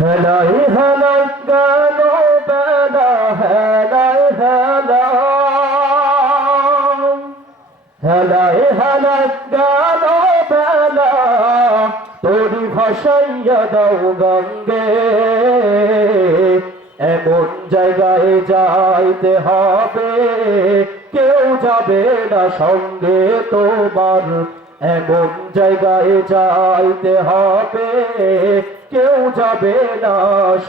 হেলাই হেলাই গেল বেলা, হেলাই হেলাই। হেলাই হেলাই গেল বেলা, তোরি ভাসাইয়া দাও গঙ্গে। এমন জায়গায় যাইতে হবে, কেউ যাবে না সঙ্গে তোমার। এমন জায়গায় যাইতে হবে কেউ যাবে না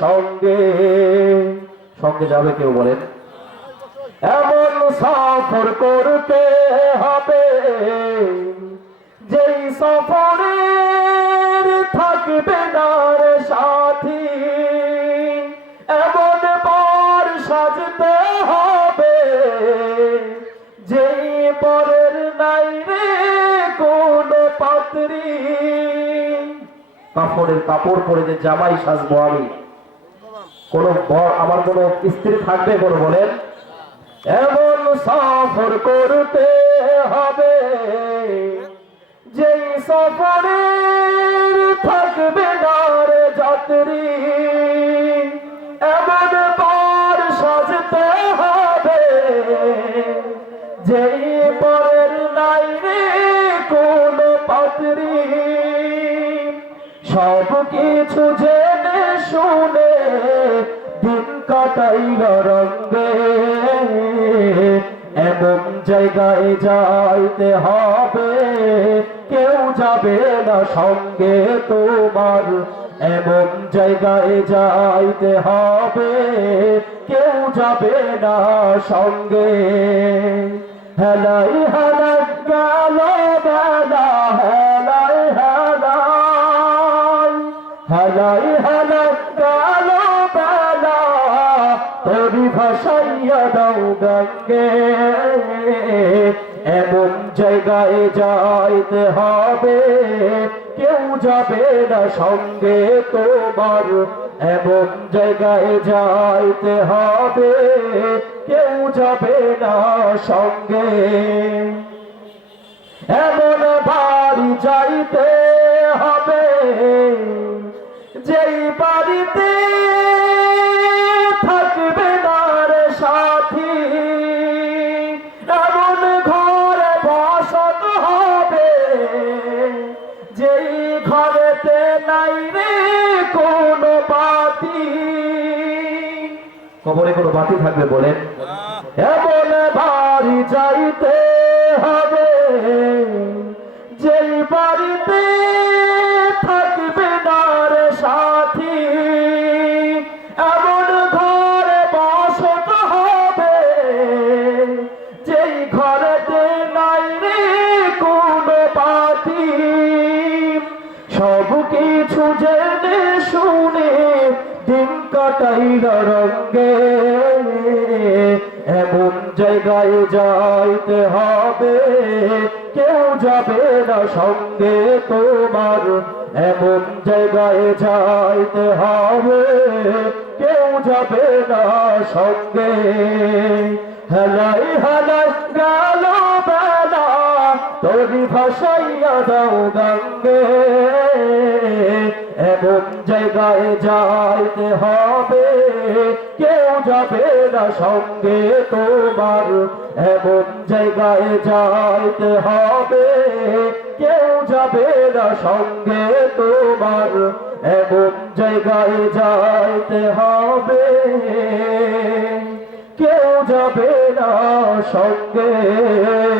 সঙ্গে। সঙ্গে যাবে কেউ বলেন। এমন সফর করতে হবে, যেই সফরের থাকবে না সাথী। এমন পর সাজতে হবে, যেই পরের নাই রে কোন পাত্রী। কাপড়ের কাপড় পরে যে জামাই সাজবো আমি। কোন বর আমার কোন স্ত্রী থাকবে কোন বলেন? এমন সফর করতে হবে, যেই সফরে থাকবে না যাত্রী। সব কিছু জেনে শুনে দিন কাটাইল রঙ্গে। এমন জায়গায় যাইতে হবে, কেউ যাবে না সঙ্গে তোমার। এমন জায়গায় যাইতে হবে, কেউ যাবে না সঙ্গে। হেলাই হেলাই গেল বেলা হেলাই গেল বেলা, তোরি ভাসাইয়া দাও গঙ্গে। এমন জায়গায় যাইতে হবে, কেউ যাবে না সঙ্গে তোমার। এমন জায়গায় যাইতে হবে, কেউ যাবে না সঙ্গে। এমন বাড়ি যাইতে বাড়িতে থাকবে না রে সাথী। এমন ঘরে বসত হবে যেই ঘরেতে নাই রে কোনো বাতি। কবরে কোনো বাতি থাকবে বলেন। এমন বাড়ি যাইতে ঘরেতে নাই রে কোনো পাতি সব কিছু জেনে শুনে দিন কাটাইল রঙ্গে এমন জায়গায় যাইতে হবে, কেউ যাবে না সঙ্গে তোমার। এমন জায়গায় যাইতে হবে, কেউ যাবে না সঙ্গে। হেলাই হেলাই গেল বেলা, তোরি ভাসাইয়া দাও গঙ্গে। এমন জায়গায় যাইতে হবে, কেউ যাবে না সঙ্গে তোমার। এমন জায়গায় যাইতে হবে, কেউ যাবে না সঙ্গে তোমার। এমন জায়গায় যাইতে হবে, কেউ যাবে সঙ্গে